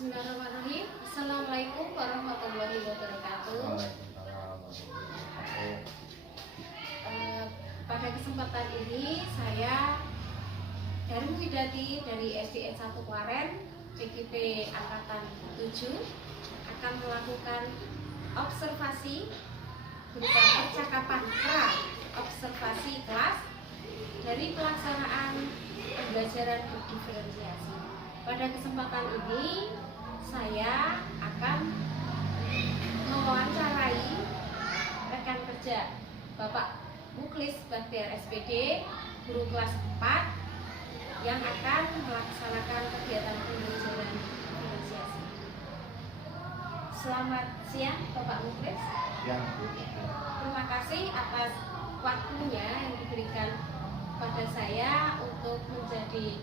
Bismillahirrahmanirrahim. Assalamualaikum warahmatullahi wabarakatuh. Pada kesempatan ini saya Darmu Widati dari SDN 1 Klaren PGP Angkatan 7 akan melakukan observasi berupa percakapan observasi kelas dari pelaksanaan pembelajaran berdiferensiasi. Pada kesempatan ini saya akan mewawancarai rekan kerja Bapak Muklis Baktiar SPD, guru kelas 4 yang akan melaksanakan kegiatan pembelajaran diferensiasi. Selamat siang Bapak Muklis. Ya. Terima kasih atas waktunya yang diberikan pada saya untuk menjadi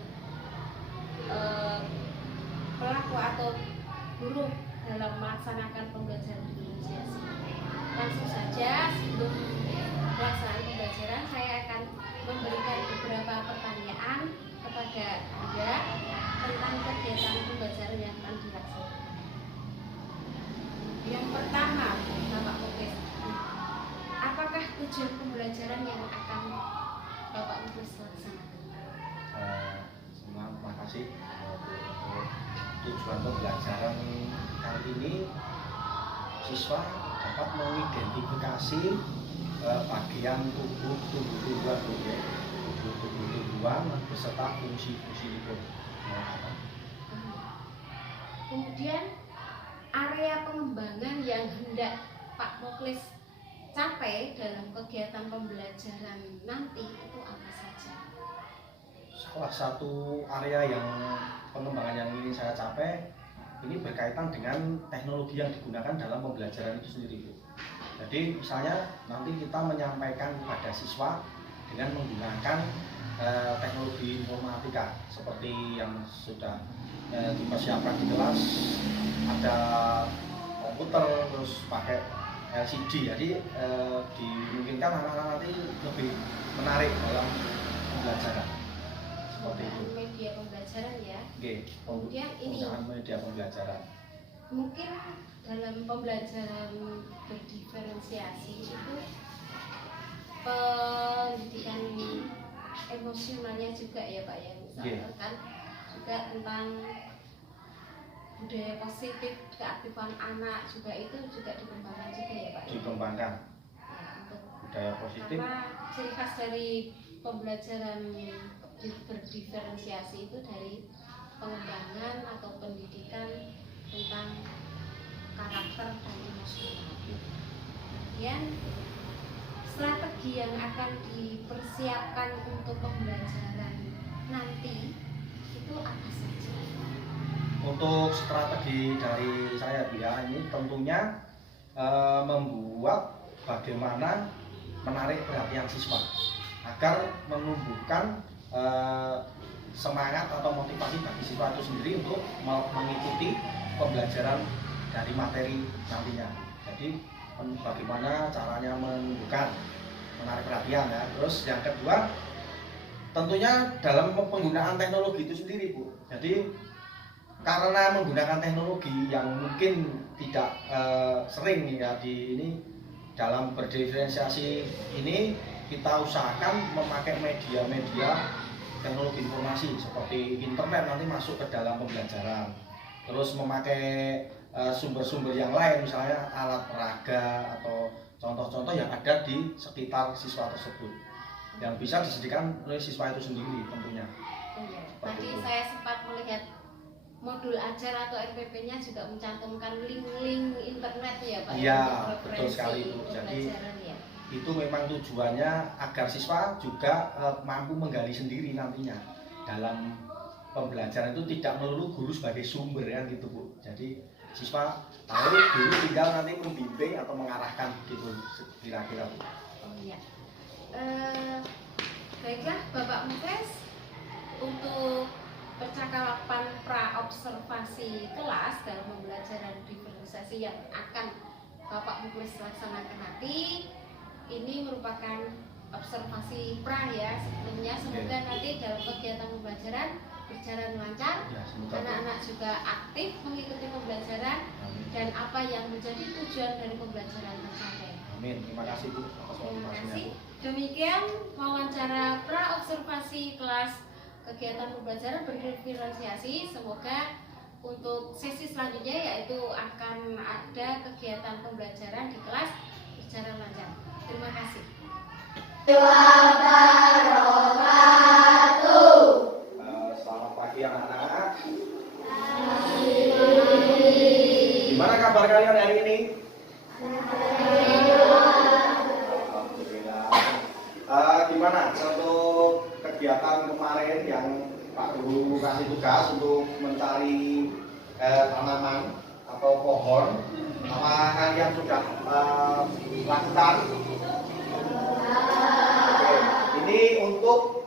pelaku atau guru dalam melaksanakan pembelajaran diferensiasi. Langsung saja sebelum pelaksanaan pembelajaran saya akan memberikan beberapa pertanyaan kepada Anda tentang kegiatan pembelajaran yang akan dilaksanakan. Yang pertama, Bapak Muklis, apakah tujuan pembelajaran yang akan Bapak Muklis laksanakan? Terima kasih. Tujuan pembelajaran kali ini siswa dapat mengidentifikasi bagian tubuh-tubuhan beserta fungsi-fungsi itu. Kemudian area pengembangan yang hendak Pak Muklis capai dalam kegiatan pembelajaran nanti itu apa saja? Salah satu area yang pengembangan yang ingin saya capai ini berkaitan dengan teknologi yang digunakan dalam pembelajaran itu sendiri, Bu. Jadi misalnya nanti kita menyampaikan kepada siswa dengan menggunakan teknologi informatika seperti yang sudah dipersiapkan di kelas, ada komputer terus pakai LCD, jadi dimungkinkan anak-anak nanti lebih menarik dalam pembelajaran. Media pembelajaran ya. Kemudian ini media pembelajaran. Mungkin dalam pembelajaran berdiferensiasi itu pendidikan emosionalnya juga ya Pak ya, misalkan juga tentang budaya positif, keaktifan anak juga itu juga dikembangkan juga ya Pak. Dikembangkan. Ya, untuk budaya positif. Karena ciri khas dari pembelajaran berdiferensiasi itu dari pengembangan atau pendidikan tentang karakter dan emosional. Kemudian strategi yang akan dipersiapkan untuk pembelajaran nanti itu apa saja? Untuk strategi dari saya ini tentunya membuat bagaimana menarik perhatian siswa agar menumbuhkan semangat atau motivasi bagi siswa itu sendiri untuk mengikuti pembelajaran dari materi nantinya. Jadi bagaimana caranya menunjukkan menarik perhatian ya. Terus yang kedua tentunya dalam penggunaan teknologi itu sendiri, Bu. Jadi karena menggunakan teknologi yang mungkin tidak sering ya di ini dalam berdiferensiasi ini, kita usahakan memakai media-media teknologi informasi seperti internet nanti masuk ke dalam pembelajaran. Terus memakai sumber-sumber yang lain, misalnya alat peraga atau contoh-contoh yang ada di sekitar siswa tersebut yang bisa disediakan oleh siswa itu sendiri tentunya. Tadi saya sempat melihat modul ajar atau RPP-nya juga mencantumkan link-link internet ya Pak. Iya, betul sekali Bu. Jadi ya. Itu memang tujuannya agar siswa juga mampu menggali sendiri nantinya. Dalam pembelajaran itu tidak melulu guru sebagai sumber kan gitu Bu. Jadi siswa tahu guru tinggal nanti membimbing atau mengarahkan gitu kira-kira Bu. Oh iya. Baiklah Bapak Muklis, untuk percakapan observasi kelas dalam pembelajaran diferensiasi yang akan Bapak Muklis laksanakan nanti, ini merupakan observasi ya sebelumnya. Semoga nanti dalam kegiatan pembelajaran berjalan lancar, Ya, semoga. anak-anak juga aktif mengikuti pembelajaran, Amin. dan apa yang menjadi tujuan dari pembelajaran tercapai. Amin. Terima kasih Bu atas Terima informasinya. kasih. Demikian wawancara pra observasi kelas kegiatan pembelajaran berdiferensiasi. Semoga untuk sesi selanjutnya yaitu akan ada kegiatan pembelajaran di kelas berjalan lancar. Terima kasih. Selamat pagi anak-anak. Gimana kabar kalian hari ini? Alhamdulillah. Gimana untuk kegiatan kemarin yang Pak Guru kasih tugas untuk mencari tanaman atau pohon? Apa kalian sudah lakukan? Oke, ini untuk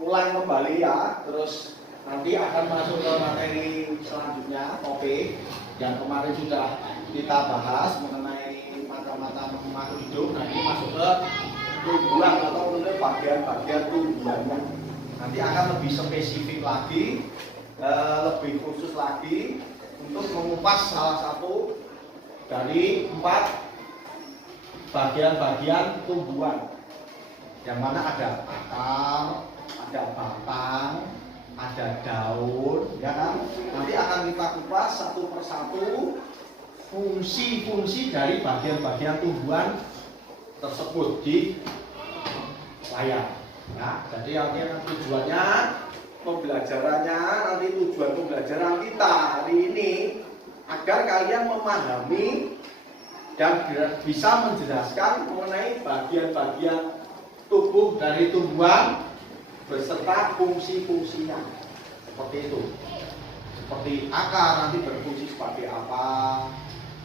ulang kembali ya, terus nanti akan masuk ke materi selanjutnya, topik yang kemarin sudah kita bahas mengenai macam-macam makhluk hidup. Nah, ini masuk ke tumbuhan atau ke bagian-bagian tumbuhannya. Nanti akan lebih spesifik lagi, lebih khusus lagi untuk mengupas salah satu dari 4 bagian-bagian tumbuhan, yang mana ada akar, ada batang, ada daun, ya kan? Nanti akan kita kupas satu persatu fungsi-fungsi dari bagian-bagian tumbuhan tersebut di layar. Nah, jadi artinya tujuannya pembelajarannya, nanti tujuan pembelajaran kita hari ini agar kalian memahami dan bisa menjelaskan mengenai bagian-bagian tubuh dari tumbuhan beserta fungsi-fungsinya. Seperti itu. Seperti akar nanti berfungsi sebagai apa,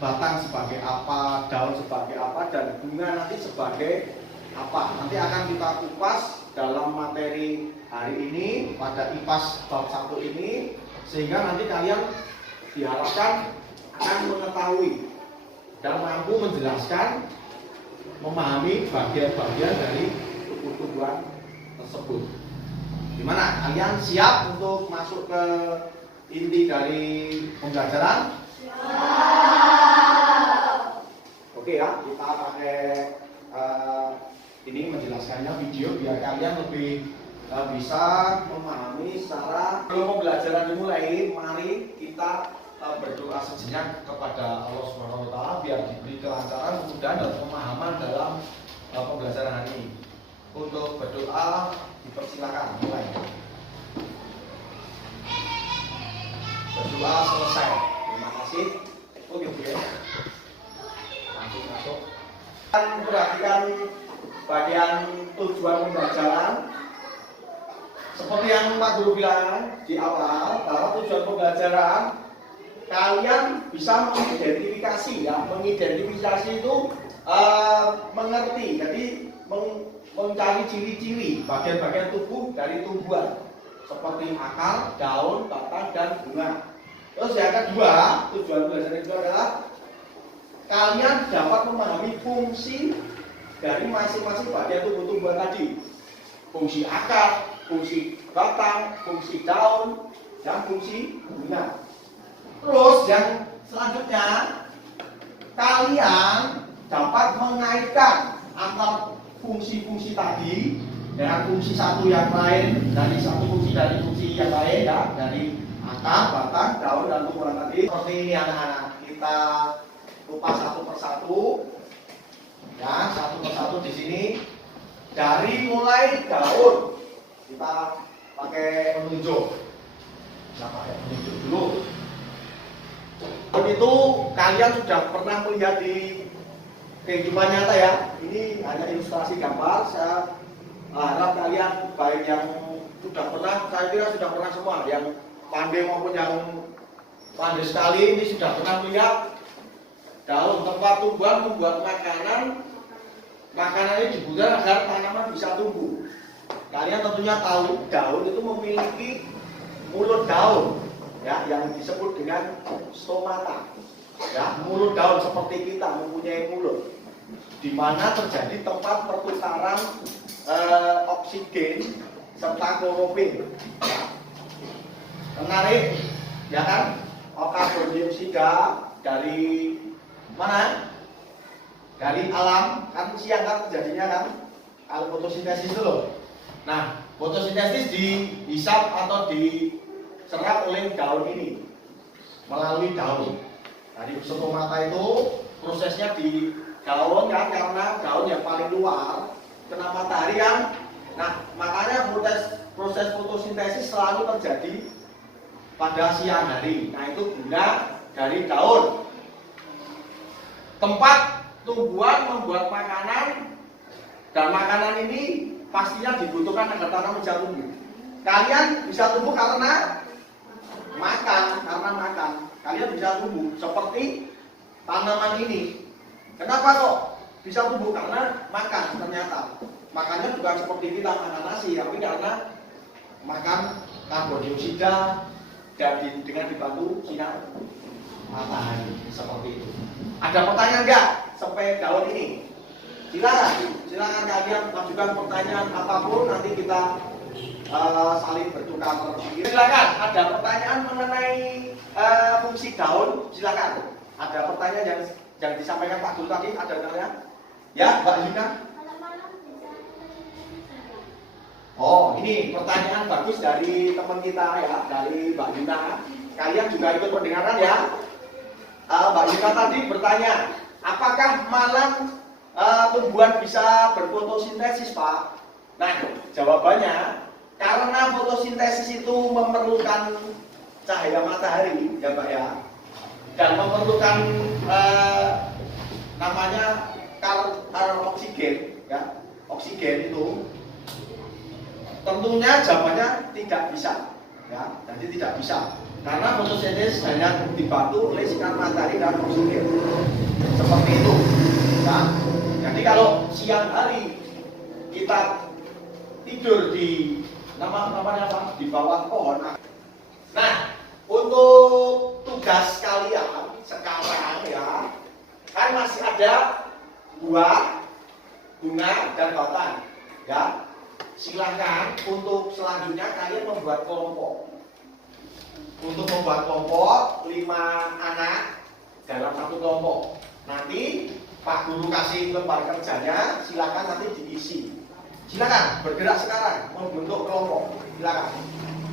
batang sebagai apa, daun sebagai apa, dan bunga nanti sebagai apa. Nanti akan kita kupas dalam materi hari ini pada IPAS bab 1 ini, sehingga nanti kalian diharapkan akan mengetahui dan mampu menjelaskan, memahami bagian-bagian dari tubuh-tumbuhan tersebut. Gimana? Kalian siap untuk masuk ke inti dari pembelajaran? Oke ya, kita pakai ini menjelaskannya video biar kalian lebih bisa memahami secara. Sebelum pembelajaran dimulai, mari kita berdoa sejenak kepada Allah Subhanahu wa taala biar diberi kelancaran, kemudahan dan pemahaman dalam pembelajaran hari ini. Untuk berdoa dipersilakan mulai. Berdoa selesai. Terima kasih. Oke, Bu ya. Langsung masuk. Perhatikan bagian tujuan pembelajaran. Seperti yang Pak Guru bilang di awal, bahwa tujuan pembelajaran kalian bisa mengidentifikasi ya, mengidentifikasi itu mengerti, jadi mencari ciri-ciri bagian-bagian tubuh dari tumbuhan seperti akar, daun, batang, dan bunga. Terus yang kedua, tujuan pembelajaran itu adalah kalian dapat memahami fungsi dari masing-masing bagian tubuh tumbuhan tadi, fungsi akar, fungsi batang, fungsi daun, dan fungsi bunga. Terus yang selanjutnya, kalian dapat mengaitkan antara fungsi-fungsi tadi dengan fungsi satu yang lain, dari satu fungsi dari fungsi yang lain ya, dari akar, batang, daun, dan tumbuhan tadi. Seperti ini anak-anak, kita kupas satu persatu ya, satu persatu di sini. Dari mulai daun, kita pakai penunjuk. Kita pakai penunjuk dulu. Itu kalian sudah pernah melihat di kehidupan nyata ya. Ini hanya ilustrasi gambar. Saya harap kalian baik yang sudah pernah, saya kira sudah pernah semua, yang pandai maupun yang pandai sekali, ini sudah pernah melihat daun tempat tumbuhan membuat makanan. Makanan ini dibutuhkan agar tanaman bisa tumbuh. Kalian tentunya tahu daun itu memiliki mulut daun ya, yang disebut dengan stomata. Ya, mulut daun seperti kita mempunyai mulut, di mana terjadi tempat pertukaran oksigen serta klorofil. Menarik, ya kan? Karbondioksida dari mana? Dari alam, kan siang kan terjadinya kan? Kalau fotosintesis itu loh. Nah, fotosintesis dihisap atau diserap oleh daun ini melalui daun. Dari stomata itu prosesnya di daun kan, karena daun yang paling luar kena matahari kan. Nah, makanya proses fotosintesis selalu terjadi pada siang hari. Nah, itu guna dari daun. Tempat tumbuhan membuat makanan, dan makanan ini pastinya dibutuhkan agar tanaman bisa tumbuh. Kalian bisa tumbuh karena makan, Kalian bisa tumbuh seperti tanaman ini. Kenapa kok bisa tumbuh? Karena makan ternyata. Makannya bukan seperti kita makan nasi, tapi karena makan karbondioksida dan dengan dibantu sinar matahari seperti itu. Ada pertanyaan enggak sampai daun ini? Silakan kalian ajukan pertanyaan apapun, nanti kita saling bertukar pikiran. Silakan, ada pertanyaan mengenai fungsi daun? Silakan. Ada pertanyaan yang disampaikan Pak Guru tadi, ada pertanyaan? Ya, Mbak Yuna. Oh, ini pertanyaan bagus dari teman kita ya, dari Mbak Yuna. Kalian juga ikut mendengarkan ya. Mbak Yuna tadi bertanya, apakah malam tumbuhan bisa berfotosintesis, Pak? Nah, jawabannya karena fotosintesis itu memerlukan cahaya matahari, ya Mbak ya, dan memerlukan namanya oksigen, ya, oksigen itu. Tentunya jawabannya tidak bisa, ya, jadi tidak bisa karena fotosintesis hanya dibantu oleh sinar matahari dan oksigen, seperti itu. Ya. Jadi kalau siang hari kita tidur di namanya apa? Di bawah pohon. Nah, untuk tugas kalian sekarang ya, kan masih ada buah, bunga, dan batang, ya. Silakan untuk selanjutnya kalian membuat kelompok. Untuk membuat kelompok 5 anak dalam satu kelompok. Nanti Pak Guru kasih lembar kerjanya, silakan nanti diisi. Silakan bergerak sekarang membentuk kelompok. Silakan.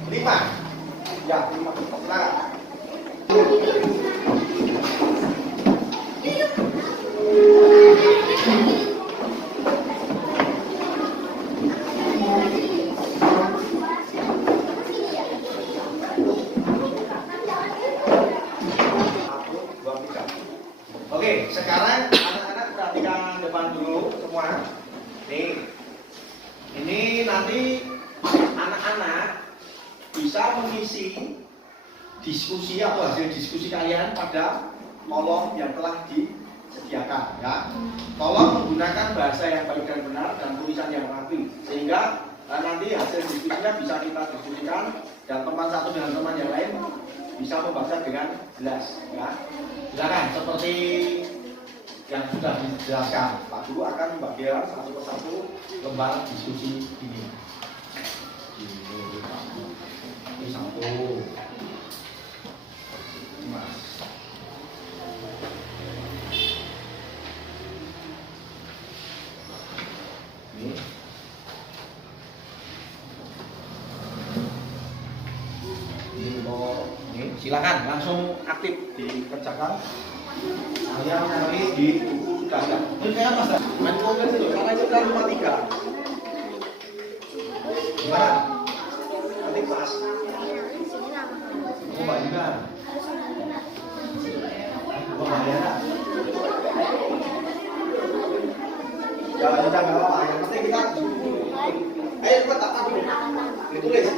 5. Ya, 5. Silakan. Oke, sekarang anak-anak perhatikan depan dulu semua. Nih, ini nanti anak-anak bisa mengisi diskusi atau hasil diskusi kalian pada kolom yang telah disediakan, ya. Tolong menggunakan bahasa yang baik dan benar dan tulisan yang rapi, sehingga nanti hasil diskusinya bisa kita diskusikan dan teman satu dengan teman yang lain bisa membaca dengan jelas, ya. Silakan, seperti yang sudah dijelaskan, Pak Guru akan membagikan satu persatu lembar diskusi ini. Ini satu, Mas. Ini. Ini silakan langsung aktif dikerjakan. Saya mencari di buku sudah ada. Ini saya mas, main mobil itu karena itu kan 53. Gimana? Nanti pas. Oh Mbak Yuna. Oh Mbak Yana. Ya sudah nggak apa-apa. Yang penting kita. Ayo cepat tak dulu. Ditulis.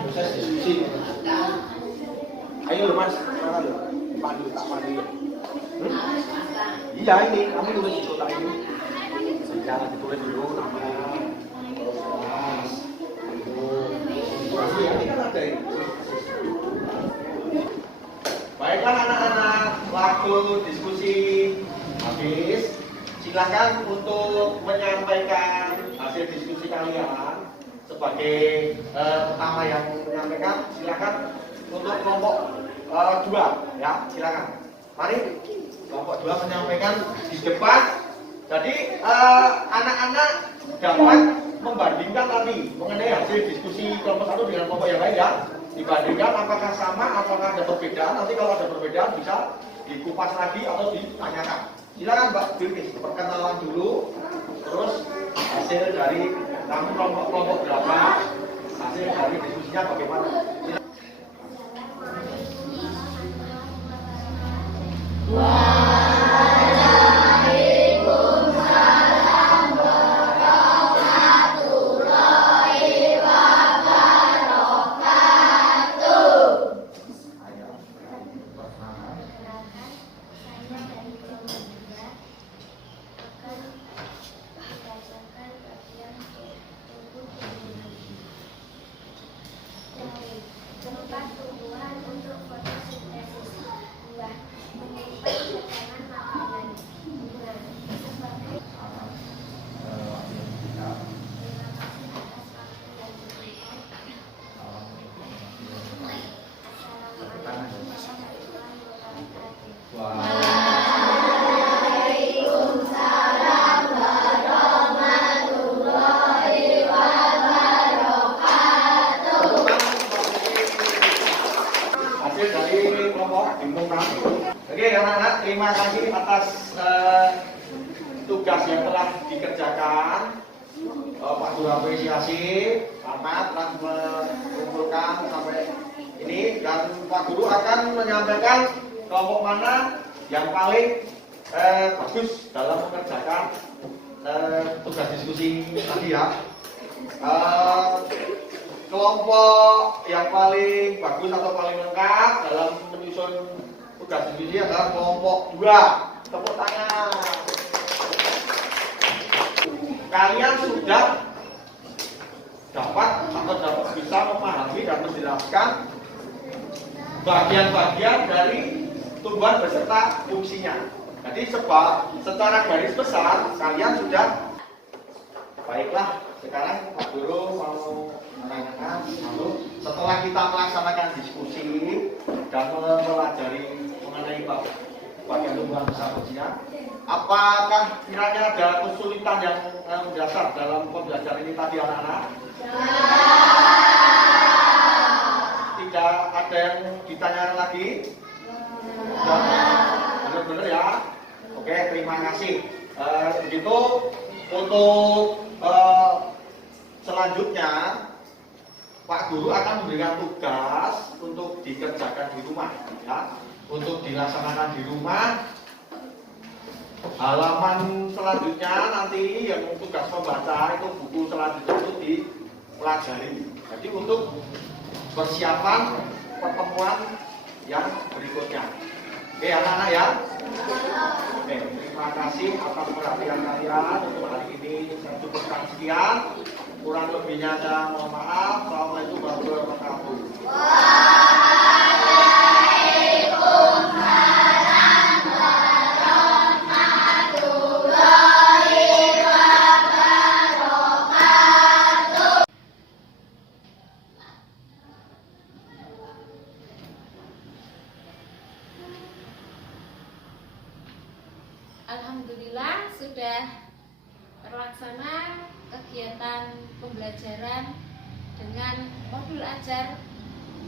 Proses diskusi. Ayo mas, mana lo? Pandu tak pandu. Iya ini, kamu tulis di kotak ini. Jangan ditulis dulu namanya. Mas, ini kan ada ini. Baiklah anak-anak, waktu diskusi habis. Silakan. silakan untuk menyampaikan hasil diskusi kalian. Sebagai pertama yang menyampaikan, silakan untuk kelompok 2 ya, silakan. Mari kelompok 2 menyampaikan di depan. Jadi anak-anak dapat membandingkan tadi mengenai hasil diskusi kelompok 1 dengan kelompok yang lain ya. Dibandingkan apakah sama, apakah ada perbedaan. Nanti kalau ada perbedaan bisa dikupas lagi atau ditanyakan. Silakan Mbak Bilkis, perkenalan dulu, terus hasil dari kamu kelompok berapa, hasil dari diskusinya bagaimana. Tempat tumbuhan untuk fotosintesis. 2. Menyimpan cadangan makanan. 5. Sebagai terima kasih atas waktu yang diberikan. Assalamualaikum warahmatullahi wabarakatuh. Hasil dari kelompok dimungkinkan. Oke anak-anak, terima kasih atas tugas yang telah dikerjakan. Pak Guru apresiasi, selamat telah mengumpulkan sampai ini, dan Pak Guru akan menyampaikan kelompok mana yang paling bagus dalam mengerjakan tugas diskusi tadi ya. Kelompok yang paling bagus atau paling lengkap dalam menyusun tugas diskusi adalah kelompok 2. Tepuk tangan. Kalian sudah dapat bisa memahami dan menjelaskan bagian-bagian dari tumbuhan beserta fungsinya. Jadi secara garis besar kalian sudah. Baiklah, sekarang Pak Guru mau menanyakan, lalu setelah kita melaksanakan diskusi dan mempelajari mengenai bagian tumbuhan beserta fungsinya, apakah kiranya ada kesulitan yang mendasar dalam pembelajaran ini tadi anak-anak? Tidak ada yang ditanyakan lagi? Benar-benar ya? Oke, terima kasih. Begitu untuk selanjutnya Pak Guru akan memberikan tugas untuk dikerjakan di rumah ya. Untuk dilaksanakan di rumah. Halaman selanjutnya nanti yang tugas membaca itu buku selanjutnya itu dipelajari. Jadi untuk persiapan pertemuan yang berikutnya. Oke anak-anak ya. Oke, terima kasih atas perhatian kalian untuk hari ini. Saya cukupkan sekian. Kurang lebihnya saya mohon maaf. Assalamualaikum warahmatullahi wabarakatuh. Alhamdulillah sudah terlaksana kegiatan pembelajaran dengan modul ajar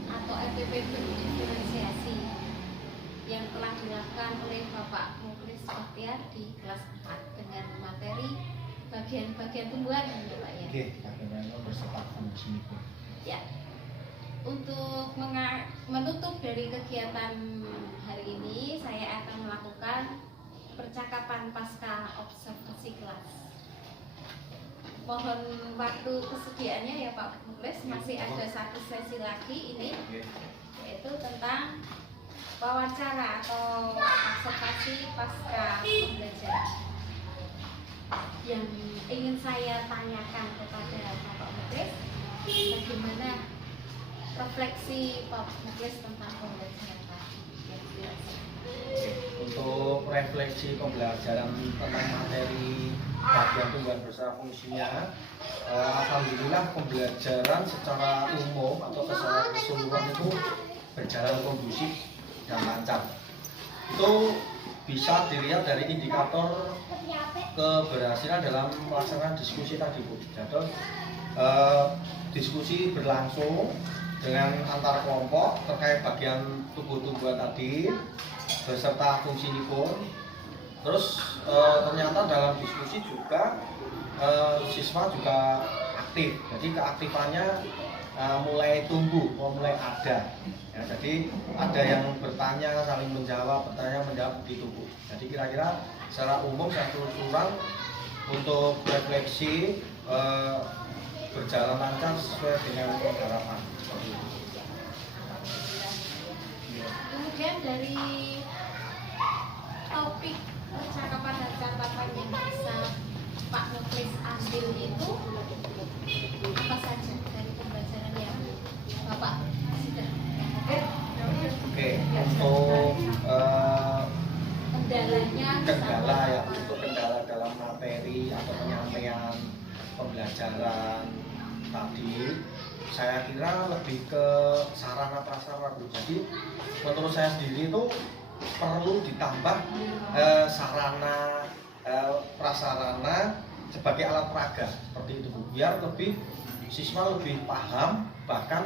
atau RPP berdiferensiasi yang telah dilakukan oleh Bapak Mukhlis Bahtiar di kelas 4 dengan materi bagian-bagian tumbuhan ya Pak ya. Oke, bagian beserta fungsi. Ya. Untuk menutup dari kegiatan hari ini, saya akan melakukan percakapan pasca observasi kelas. Mohon waktu kesediaannya ya Pak Mukhlis, masih ada satu sesi lagi ini, yaitu tentang wawancara atau observasi pasca pembelajaran. Yang ingin saya tanyakan kepada Bapak Mukhlis, bagaimana refleksi Pak Mukhlis tentang pembelajaran tadi? Untuk refleksi pembelajaran tentang materi bagian tumbuhan bersama fungsinya, alhamdulillah pembelajaran secara umum atau secara keseluruhan itu berjalan kondusif dan lancar. Itu bisa dilihat dari indikator keberhasilan dalam pelaksanaan diskusi tadi, Bu. Jadi diskusi berlangsung dengan antar kelompok terkait bagian tubuh tumbuhan tadi beserta fungsi pun. Terus ternyata dalam diskusi juga siswa juga aktif, jadi keaktifannya mulai tumbuh, mulai ada. Ya, jadi ada yang bertanya, saling menjawab, bertanya menjawab begitu, Bu. Jadi kira-kira secara umum satu keseluruhan untuk refleksi berjalan lancar sesuai dengan harapan. Kemudian dari topik percakapan dan catatan yang bisa Pak Muklis ambil itu apa saja dari pembelajaran yang Bapak sudah Oke, untuk kendala ya, untuk kendala dalam materi atau penyampaian pembelajaran tadi, saya kira lebih ke sarana prasarana. Jadi menurut saya sendiri itu perlu ditambah sarana prasarana sebagai alat peraga seperti itu, biar lebih siswa lebih paham, bahkan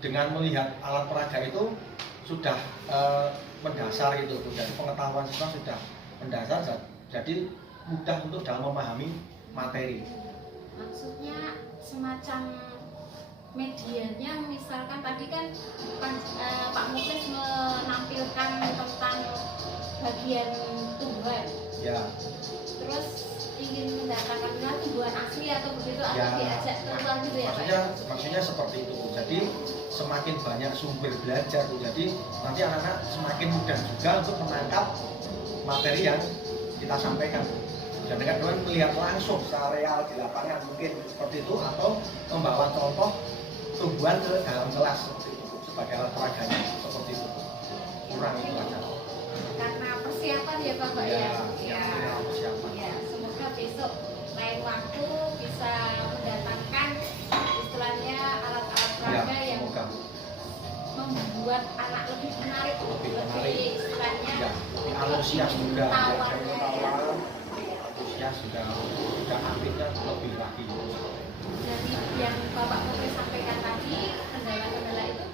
dengan melihat alat peraga itu sudah mendasar itu, jadi pengetahuan siswa sudah mendasar, jadi mudah untuk dalam memahami materi. Maksudnya semacam medianya, misalkan tadi kan Pak Muklis menampilkan tentang bagian tumbuhan Ya, terus ingin mendatangkan tumbuhan asli atau begitu, atau ya, diajak keluar gitu ya Pak? maksudnya seperti itu. Jadi semakin banyak sumber belajar, jadi nanti anak-anak semakin mudah juga untuk menangkap materi yang kita sampaikan. Dan dengan melihat langsung secara real di lapangan mungkin seperti itu, atau membawa contoh tumbuhan ke dalam kelas seperti itu sebagai alat peraganya, seperti itu. Kurang itu aja. Karena persiapan ya Bapak ya. Ya, persiapan. Ya, semoga besok lain waktu bisa mendatangkan istilahnya alat-alat peraga yang semoga membuat anak lebih menarik, lebih istilahnya ya, lebih antusias juga, tawarnya ya. antusias juga aktifnya lebih lagi. Dari yang Bapak Muklis sampaikan tadi, kendala-kendala itu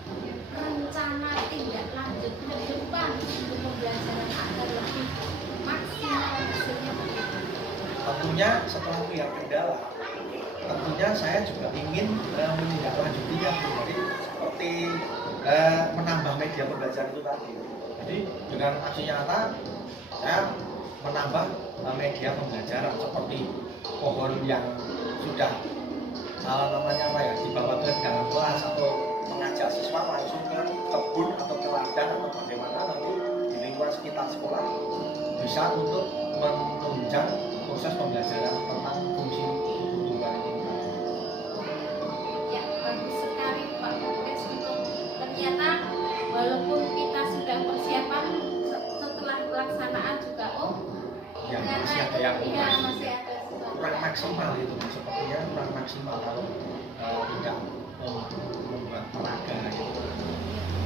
rencana tindak lanjut ke depan untuk pembelajaran agar lebih maksimal hasilnya begitu. Tentunya setelah melihat kendala, tentunya saya juga ingin menindaklanjutinya, jadi seperti menambah media pembelajaran itu tadi. Jadi dengan aksi nyata saya menambah media pembelajaran seperti pohon yang sudah dibawa ke dalam kelas, atau mengajak siswa langsung ke kebun atau ke ladang atau bagaimana nanti di lingkungan sekitar sekolah bisa untuk menunjang proses pembelajaran tentang fungsi tumbuhan ini. Ya, bagus sekali Pak Muklis, untuk ternyata walaupun kita sudah persiapan setelah pelaksanaan juga Ya, karena masih ada itu yang ya masih ada kurang maksimal itu, sepertinya kurang maksimal kalau tidak membuat peraga gitu.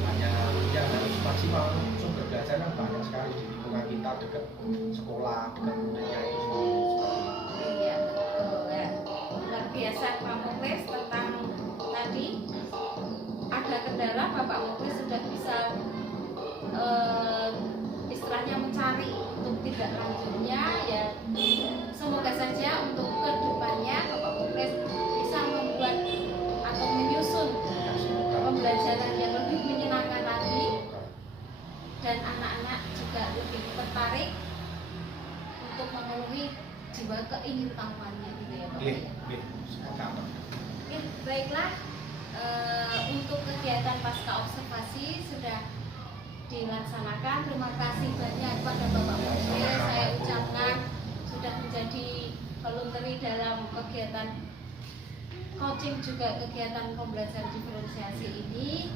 Hanya ya harus maksimal, sumber belajarnya banyak sekali di lingkungan kita, dekat sekolah, dekat budaya itu seperti itu. Iya betul ya. Luar biasa Pak Muklis tentang tadi ada kendala, Bapak Muklis sudah bisa istilahnya mencari untuk tidak lanjutnya ya. Semoga saja untuk kedepannya Bapak Muklis bisa membuat atau menyusun pembelajaran yang lebih menyenangkan lagi, dan anak-anak juga lebih tertarik untuk memenuhi jiwa keingintahuannya gitu ya Pak. Semoga. Baiklah, untuk kegiatan pasca observasi sudah dilaksanakan. Terima kasih banyak kepada Bapak Muklis, saya ucapkan sudah menjadi voluntary dalam kegiatan coaching juga kegiatan pembelajaran diferensiasi ini.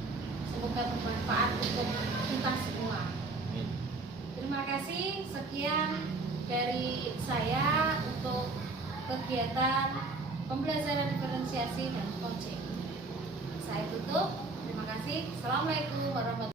Semoga bermanfaat untuk kita semua. Terima kasih, sekian dari saya untuk kegiatan pembelajaran diferensiasi dan konsep. Saya tutup. Terima kasih. Assalamualaikum warahmatullahi wabarakatuh.